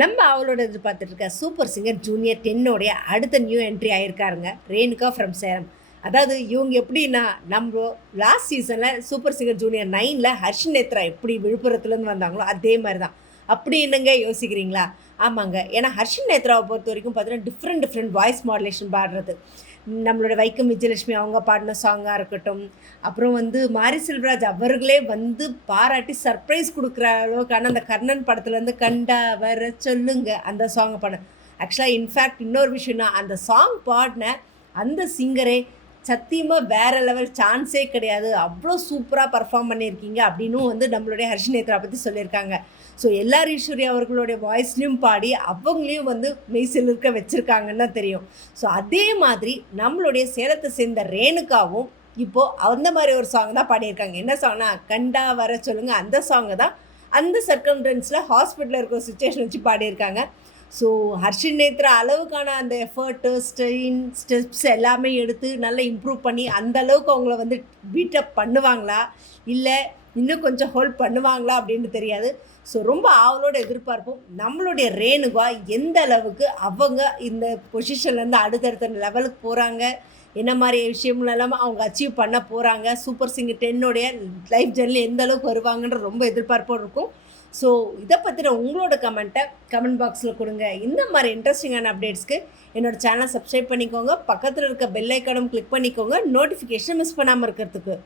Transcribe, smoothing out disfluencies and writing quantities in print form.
நம்ம அவளோட எதிர்பார்த்துட்டு இருக்க சூப்பர் சிங்கர் ஜூனியர் 10 அடுத்த நியூ என்ட்ரி ஆயிருக்காருங்க, ரேணுகா ஃப்ரம் சேலம். அதாவது இவங்க எப்படின்னா, நம்ம லாஸ்ட் சீசனில் சூப்பர் சிங்கர் ஜூனியர் 9ல் ஹர்ஷ் நேத்ரா எப்படி விழுப்புரத்துலேருந்து வந்தாங்களோ அதே மாதிரி தான். அப்படி என்னங்க யோசிக்கிறீங்களா? ஆமாங்க. ஏன்னா ஹர்ஷ் நேத்ராவை பொறுத்த வரைக்கும் பார்த்தீங்கன்னா டிஃப்ரெண்ட் வாய்ஸ் மாடுலேஷன் பாடுறது. நம்மளோட வைக்கம் விஜயலட்சுமி அவங்க பாடின சாங்காக இருக்கட்டும், அப்புறம் மாரி செல்வராஜ் அவர்களே பாராட்டி சர்ப்ரைஸ் கொடுக்குற அளவுக்கான அந்த கர்ணன் படத்துலேருந்து கண்டா வர சொல்லுங்க அந்த சாங்கை பாடின. ஆக்சுவலாக இன்ஃபேக்ட் இன்னொரு விஷயம்னா, அந்த சாங் பாடின அந்த சிங்கரே சத்தியமாக வேறு லெவல், சான்ஸே கிடையாது, அவ்வளோ சூப்பராக பர்ஃபார்ம் பண்ணியிருக்கீங்க அப்படின்னு நம்மளுடைய ஹர்ஷ் நேத்ரா பற்றி சொல்லியிருக்காங்க. ஸோ எல்லார் ஈஸ்வரி அவர்களுடைய வாய்ஸ்லையும் பாடி அவங்களையும் மெய்சிலிருக்க வச்சுருக்காங்கன்னு தான் தெரியும். ஸோ அதே மாதிரி நம்மளுடைய சேலத்தை சேர்ந்த ரேணுகாவும் இப்போது அந்த மாதிரி ஒரு சாங் தான் பாடியிருக்காங்க. என்ன சாங்னா, கண்டா வர சொல்லுங்கள் அந்த சாங்கை தான் அந்த சர்க்கம்டன்ஸில் ஹாஸ்பிட்டலில் இருக்கிற சுச்சுவேஷன் வச்சு பாடியிருக்காங்க. ஸோ ஹர்ஷின் நேத்ரா அளவுக்கான அந்த எஃபர்ட்டு, ஸ்டெப்ஸ் எல்லாமே எடுத்து நல்லா இம்ப்ரூவ் பண்ணி அந்த அளவுக்கு அவங்கள பீட்டப் பண்ணுவாங்களா, இல்லை இன்னும் கொஞ்சம் ஹோல்ட் பண்ணுவாங்களா அப்படின்னு தெரியாது. ஸோ ரொம்ப ஆவலோடு எதிர்பார்ப்போம். நம்மளுடைய ரேணுகா எந்த அளவுக்கு அவங்க இந்த பொசிஷன்லேருந்து அடுத்தடுத்த லெவலுக்கு போகிறாங்க, என்ன மாதிரி விஷயங்களெல்லாம் அவங்க அச்சீவ் பண்ண போகிறாங்க, சூப்பர் சிங்கர் 10 லைஃப் ஜர்னி எந்த அளவுக்கு வருவாங்கன்ற ரொம்ப எதிர்பார்ப்போடு இருக்கும். ஸோ இதை பற்றின உங்களோட கமெண்ட்டை கமெண்ட் பாக்ஸில் கொடுங்க. இந்த மாதிரி இன்ட்ரெஸ்டிங்கான அப்டேட்ஸ்க்கு என்னோடய சேனலை சப்ஸ்கிரைப் பண்ணிக்கோங்க, பக்கத்தில் இருக்க பெல் ஐக்கானும் கிளிக் பண்ணிக்கோங்க, நோட்டிஃபிகேஷன் மிஸ் பண்ணாமல் இருக்கிறதுக்கு.